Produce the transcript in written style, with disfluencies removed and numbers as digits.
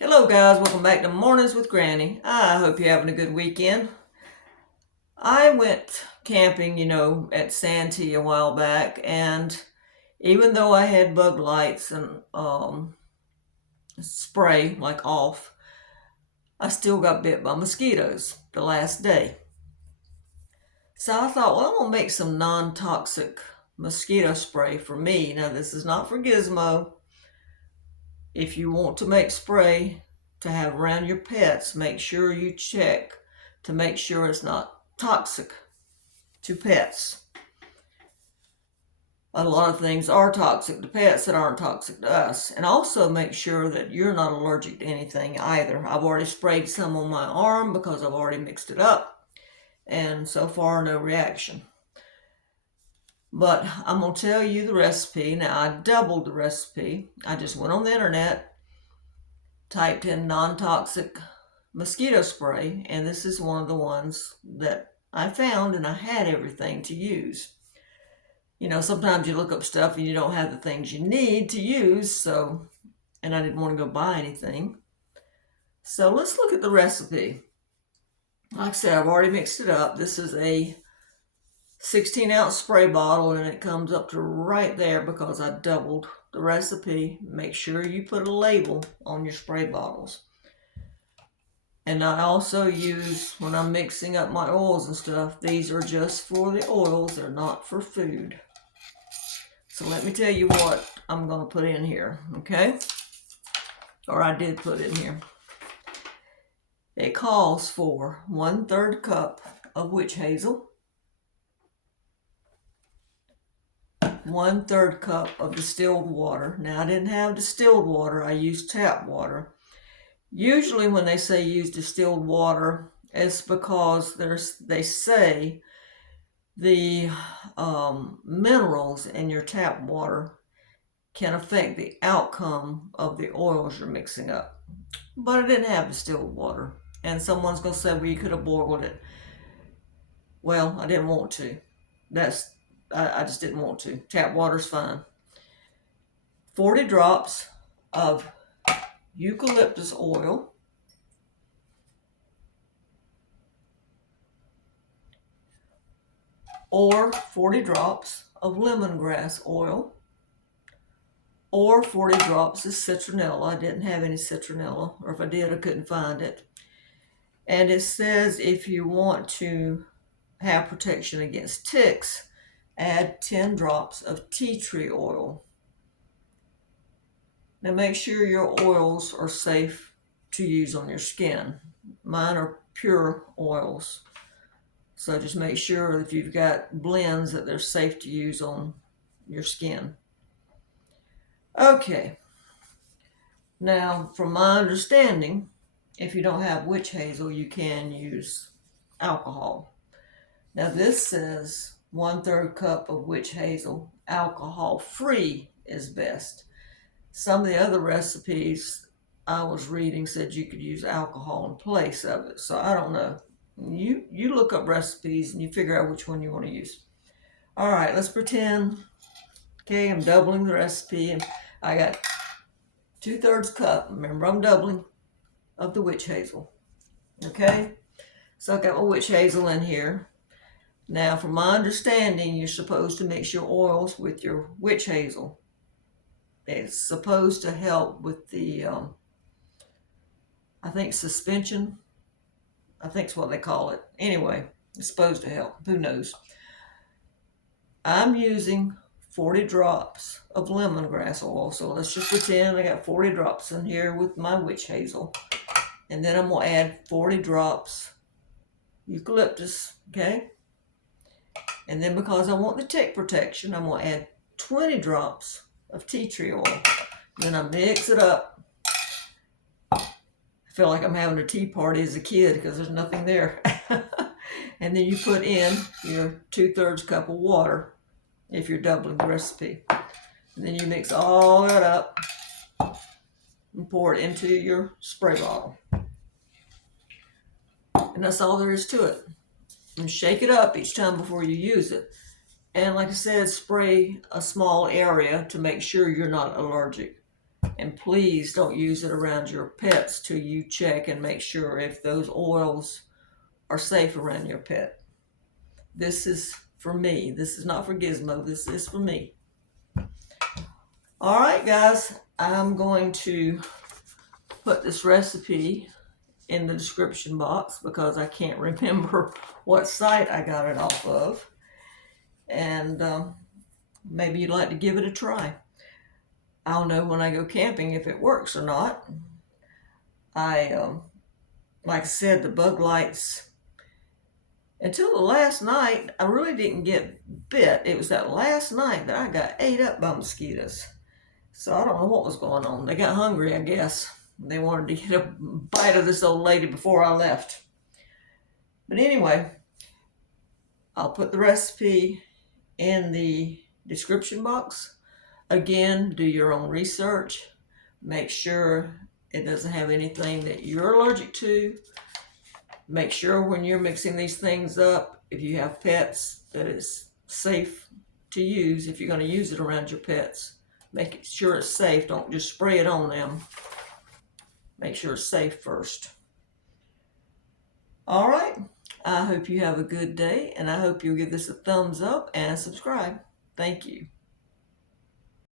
Hello guys, welcome back to Mornings with Granny. I hope you're having a good weekend. I went camping, at Santee a while back, and even though I had bug lights and spray like off, I still got bit by mosquitoes the last day. So I thought, well, I'm gonna make some non-toxic mosquito spray for me. Now this is not for Gizmo. If you want to make spray to have around your pets, make sure you check to make sure it's not toxic to pets. A lot of things are toxic to pets that aren't toxic to us. And also make sure that you're not allergic to anything either. I've already sprayed some on my arm because I've already mixed it up. And so far, no reaction. But I'm going to tell you the recipe. Now, I doubled the recipe. I just went on the internet, typed in non-toxic mosquito spray, and this is one of the ones that I found, and I had everything to use. Sometimes you look up stuff and you don't have the things you need to use, and I didn't want to go buy anything. So let's look at the recipe. Like I said, I've already mixed it up. This is a 16-ounce spray bottle, and it comes up to right there because I doubled the recipe. Make sure you put a label on your spray bottles. And I also use, when I'm mixing up my oils and stuff, these are just for the oils. They're not for food. So let me tell you what I'm going to put in here, okay? Or I did put in here. It calls for 1/3 cup of witch hazel, 1/3 cup of distilled water. Now, I didn't have distilled water. I used tap water. Usually when they say use distilled water, it's because they say the minerals in your tap water can affect the outcome of the oils you're mixing up. But I didn't have distilled water. And someone's going to say, well, you could have boiled it. Well, I didn't want to. I just didn't want to. Tap water's fine. 40 drops of eucalyptus oil, or 40 drops of lemongrass oil, or 40 drops of citronella. I didn't have any citronella, or if I did, I couldn't find it. And it says if you want to have protection against ticks, add 10 drops of tea tree oil. Now make sure your oils are safe to use on your skin. Mine are pure oils. So just make sure if you've got blends that they're safe to use on your skin. Okay. Now, from my understanding, if you don't have witch hazel, you can use alcohol. Now this says 1/3 cup of witch hazel. Alcohol free is best. Some of the other recipes I was reading said you could use alcohol in place of it. So I don't know. You look up recipes and you figure out which one you want to use. All right, let's pretend. Okay, I'm doubling the recipe, and I got 2/3 cup. Remember, I'm doubling of the witch hazel. Okay, so I got my witch hazel in here. Now, from my understanding, you're supposed to mix your oils with your witch hazel. It's supposed to help with the, I think, suspension. I think it's what they call it. Anyway, it's supposed to help. Who knows? I'm using 40 drops of lemongrass oil. So let's just pretend I got 40 drops in here with my witch hazel. And then I'm going to add 40 drops eucalyptus, okay? And then because I want the tick protection, I'm going to add 20 drops of tea tree oil. Then I mix it up. I feel like I'm having a tea party as a kid because there's nothing there. And then you put in your 2/3 cup of water if you're doubling the recipe. And then you mix all that up and pour it into your spray bottle. And that's all there is to it. And shake it up each time before you use it. And like I said, spray a small area to make sure you're not allergic. And please don't use it around your pets till you check and make sure if those oils are safe around your pet. This is for me. This is not for Gizmo. This is for me. All right, guys. I'm going to put this recipe in the description box because I can't remember what site I got it off of. And maybe you'd like to give it a try. I'll know when I go camping if it works or not. Like I said, the bug lights, until the last night, I really didn't get bit. It was that last night that I got ate up by mosquitoes. So I don't know what was going on. They got hungry, I guess. They wanted to get a bite of this old lady before I left. But anyway, I'll put the recipe in the description box. Again, do your own research. Make sure it doesn't have anything that you're allergic to. Make sure when you're mixing these things up, if you have pets, that it's safe to use. If you're going to use it around your pets, make sure it's safe. Don't just spray it on them. Make sure it's safe first. All right. I hope you have a good day, and I hope you'll give this a thumbs up and subscribe. Thank you.